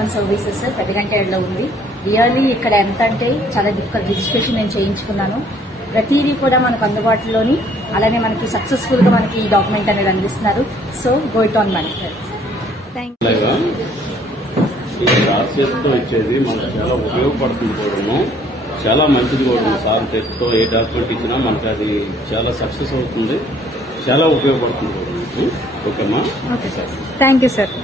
1 services పెద్దగంటేడులో ఉంది. Really ఇక్కడ ఎంత అంటే చాలా డిఫికల్ట్. రిజిస్ట్రేషన్ నేను చేయించుకున్నాను. ప్రతిదీ కూడా మనకు అందుబాటులోని, అలానే మనకి సక్సెస్ఫుల్ గా మనకి ఈ డాక్యుమెంట్ అనేది అందిస్తున్నారు. So go it on money. చేతితో ఇచ్చేది మనకు చాలా ఉపయోగపడుతుంది కూడా, చాలా మంచిది కూడా. సార్ చేతితో ఏ డాక్యుమెంట్ ఇచ్చినా మనకు అది చాలా సక్సెస్ అవుతుంది, చాలా ఉపయోగపడుతుంది కూడా. ఓకేమ్మా. Okay sir, thank you sir.